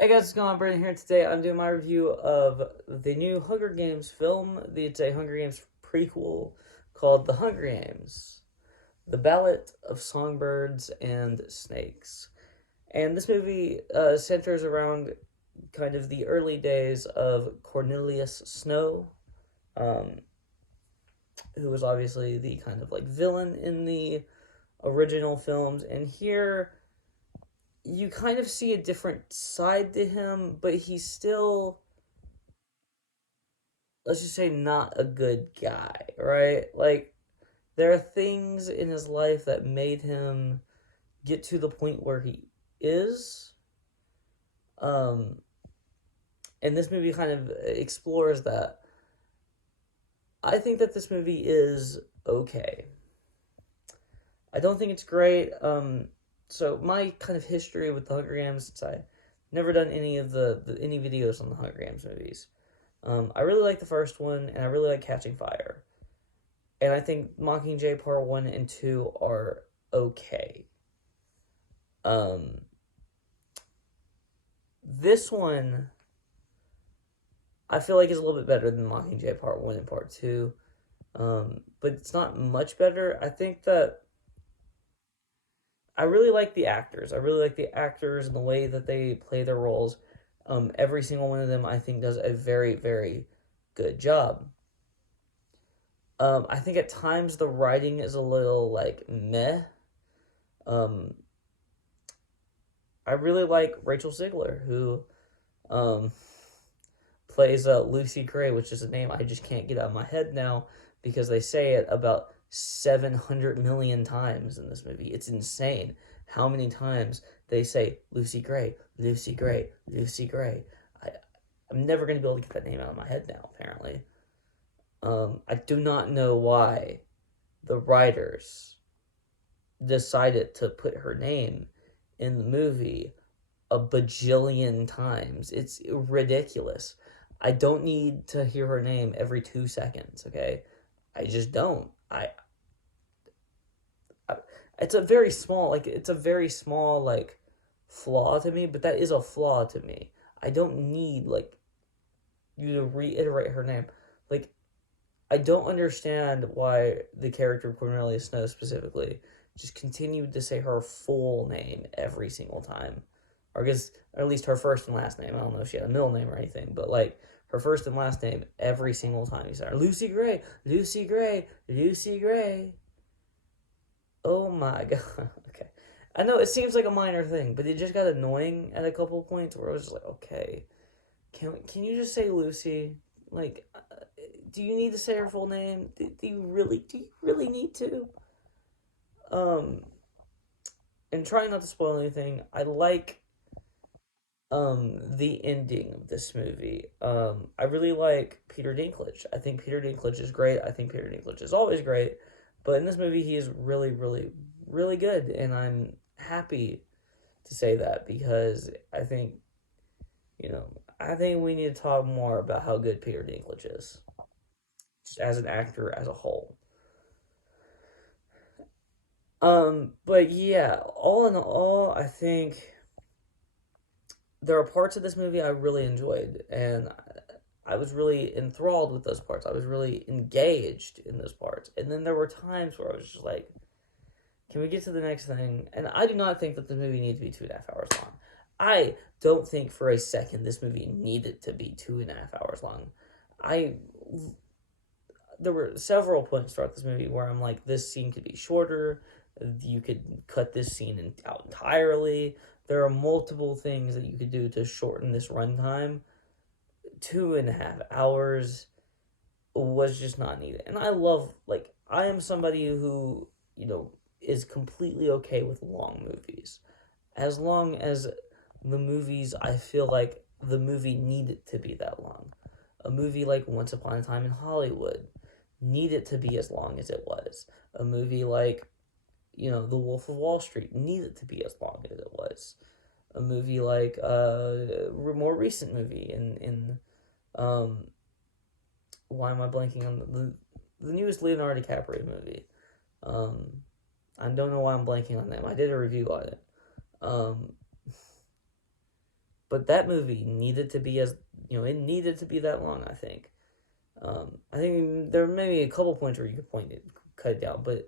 Hey guys, what's going on? Brandon here. Today I'm doing my review of the new Hunger Games film. It's a Hunger Games prequel called The Hunger Games, The Ballad of Songbirds and Snakes. And this movie centers around kind of the early days of Cornelius Snow, um, who was obviously the kind of like villain in the original films. And here you kind of see a different side to him, but he's still, let's just say, not a good guy, right? Like, there are things in his life that made him get to the point where he is. Um, and this movie kind of explores that. I think that this movie is okay. I don't think it's great. So my kind of history with the Hunger Games, since I never done any of any videos on the Hunger Games movies. I really like the first one, and I really like Catching Fire. And I think Mockingjay Part 1 and 2 are okay. Um, this one, I feel like is a little bit better than Mockingjay Part 1 and Part 2. But it's not much better. I think that I really like the actors. I really like the actors and the way that they play their roles. Every single one of them, I think, does a very, very good job. I think at times the writing is a little like meh. Um, I really like Rachel Ziegler, who um, plays Lucy Gray, which is a name I just can't get out of my head now because they say it about 700 million times in this movie. It's insane how many times they say Lucy Gray, Lucy Gray, Lucy Gray. I, I'm never going to be able to get that name out of my head now, apparently. I do not know why the writers decided to put her name in the movie a bajillion times. It's ridiculous. I don't need to hear her name every 2 seconds, okay? I just don't. I it's a very small, like flaw to me, but that is a flaw to me. I don't need like you to reiterate her name. Like, I don't understand why the character of Cornelia Snow specifically just continued to say her full name every single time. Or I guess, or at least her first and last name. I don't know if she had a middle name or anything, but like her first and last name every single time he said her. Lucy Gray, Lucy Gray, Lucy Gray. Oh my god. Okay. I know it seems like a minor thing, but it just got annoying at a couple of points where I was just like, okay, can you just say Lucy? Like, do you need to say her full name? Do you really need to? Um, and trying not to spoil anything, I like the ending of this movie. I really like Peter Dinklage. I think Peter Dinklage is great. I think Peter Dinklage is always great, but in this movie he is really, really, really good, and I'm happy to say that because I think we need to talk more about how good Peter Dinklage is, just as an actor as a whole. But yeah, all in all, I think there are parts of this movie I really enjoyed, and I was really enthralled with those parts. I was really engaged in those parts. And then there were times where I was just like, can we get to the next thing? And I do not think that the movie needs to be 2.5 hours long. I don't think for a second this movie needed to be 2.5 hours long. I There were several points throughout this movie where I'm like, this scene could be shorter. You could cut this scene out entirely. There are multiple things that you could do to shorten this runtime. 2.5 hours was just not needed. And I am somebody who, is completely okay with long movies. As long as the movies, I feel like the movie needed to be that long. A movie like Once Upon a Time in Hollywood needed to be as long as it was. A movie like, The Wolf of Wall Street needed to be as long as it was. A movie like a more recent movie in um why am I blanking on the newest Leonardo DiCaprio movie? Um, I don't know why I'm blanking on them. I did a review on it. Um, But that movie needed to be it needed to be that long, I think. I think there may be a couple points where you could cut it down, but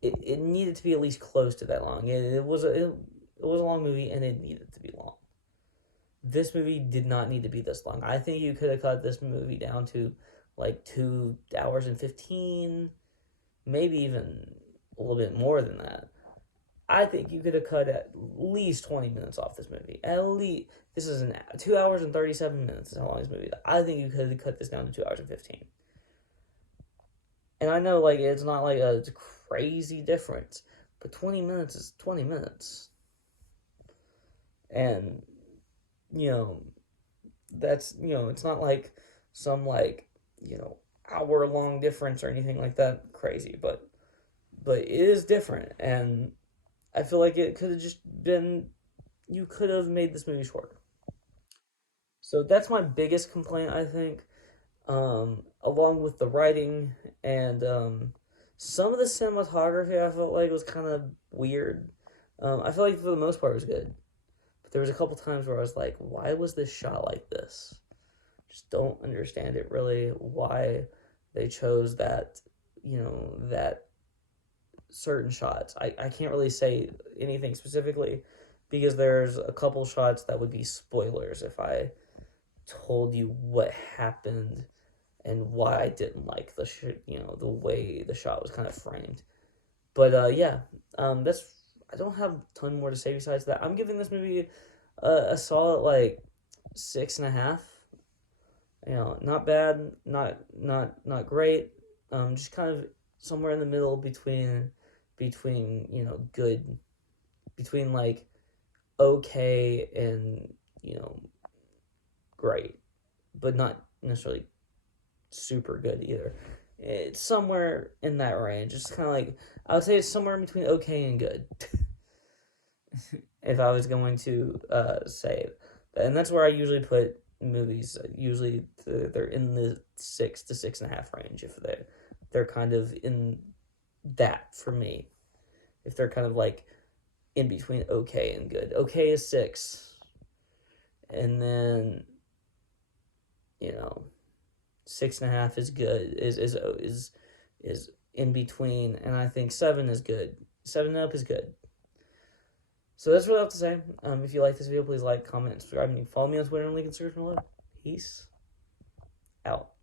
it needed to be at least close to that long. It was a long movie, and it needed to be long. This movie did not need to be this long. I think you could have cut this movie down to like 2 hours and 15, maybe even a little bit more than that. I think you could have cut at least 20 minutes off this movie. At least this is 2 hours and 37 minutes is how long this movie is. I think you could have cut this down to 2 hours and 15. And I know like it's not like a crazy difference, but 20 minutes is 20 minutes. And that's it's not like some like hour long difference or anything like that crazy, but it is different, and I feel like it could have just been you could have made this movie shorter. So that's my biggest complaint, I think, along with the writing and some of the cinematography. I felt like was kind of weird. I feel like for the most part it was good. There was a couple times where I was like, why was this shot like this? Just don't understand it really, why they chose that, that certain shots. I can't really say anything specifically because there's a couple shots that would be spoilers if I told you what happened and why I didn't like the way the shot was kind of framed. But yeah, that's I don't have a ton more to say besides that. I'm giving this movie a solid like 6.5. Not bad, not great. Just kind of somewhere in the middle between good, between like okay and great, but not necessarily super good either. It's somewhere in that range. It's kind of like I would say it's somewhere in between okay and good. If I was going to say it. And that's where I usually put movies. Usually they're in the 6 to 6.5 range if they're kind of in that for me. If they're kind of like in between okay and good. Okay is 6. And then 6.5 is good. Is in between, and I think 7 is good. 7 up is good. So that's what I have to say. If you like this video, please like, comment, and subscribe, and you can follow me on Twitter and link in the description below. Peace out.